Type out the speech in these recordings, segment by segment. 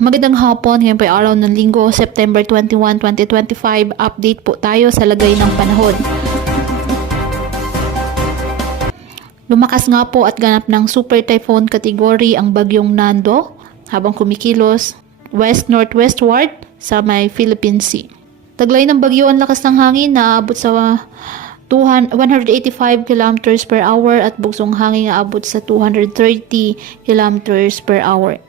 Magandang hapon, ngayon po ay araw ng Linggo, September 21, 2025. Update po tayo sa lagay ng panahon. Lumakas nga po at ganap ng super typhoon category ang bagyong Nando habang kumikilos west-northwestward sa may Philippine Sea. Taglay ng bagyo ang lakas ng hangin na aabot sa 185 km per hour at bugsong hangin na aabot sa 230 km per hour.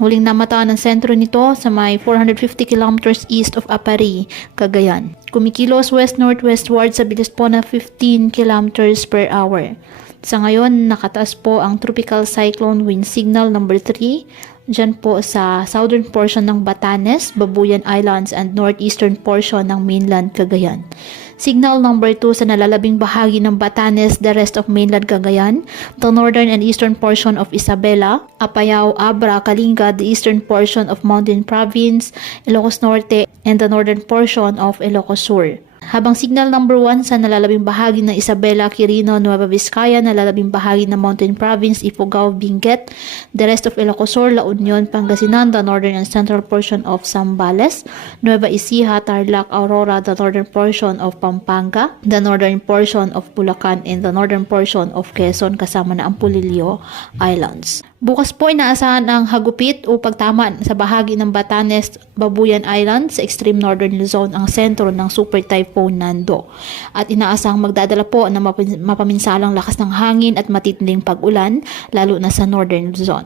Huling namataan ang sentro nito sa may 450 kilometers east of Apari, Cagayan. Kumikilos west-northwestward sa bilis po na 15 kilometers per hour. Sa ngayon, nakataas po ang tropical cyclone wind signal number 3 dyan po sa southern portion ng Batanes, Babuyan Islands and northeastern portion ng mainland Cagayan. Signal number 2 sa nalalabing bahagi ng Batanes, the rest of mainland Cagayan, the northern and eastern portion of Isabela, Apayao, Abra, Kalinga, the eastern portion of Mountain Province, Ilocos Norte, and the northern portion of Ilocos Sur. Habang signal number 1 sa nalalabing bahagi ng Isabela, Quirino, Nueva Vizcaya, nalalabing bahagi ng Mountain Province, Ifugao, Benguet, the rest of Ilocos Sur, La Union, Pangasinan, the northern and central portion of Zambales, Nueva Ecija, Tarlac, Aurora, the northern portion of Pampanga, the northern portion of Bulacan, and the northern portion of Quezon kasama na ang Pulilio Islands. Bukas po inaasahan ang hagupit o pagtama sa bahagi ng Batanes, Babuyan Island sa extreme northern Luzon ang sentro ng super typhoon Nando. At inaasahang magdadala po ng mapaminsalang lakas ng hangin at matitinding pag-ulan lalo na sa northern Luzon.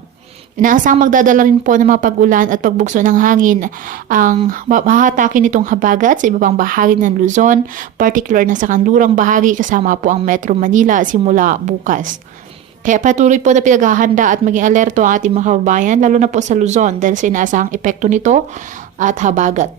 Inaasahang magdadala rin po ng mga pag-ulan at pagbugso ng hangin ang mahatakin nitong habagat sa iba pang bahagi ng Luzon, particular na sa kanlurang bahagi kasama po ang Metro Manila simula bukas. Kaya patuloy po na pinaghahanda at maging alerto ang ating mga kababayan lalo na po sa Luzon dahil sa inaasahang epekto nito at habagat.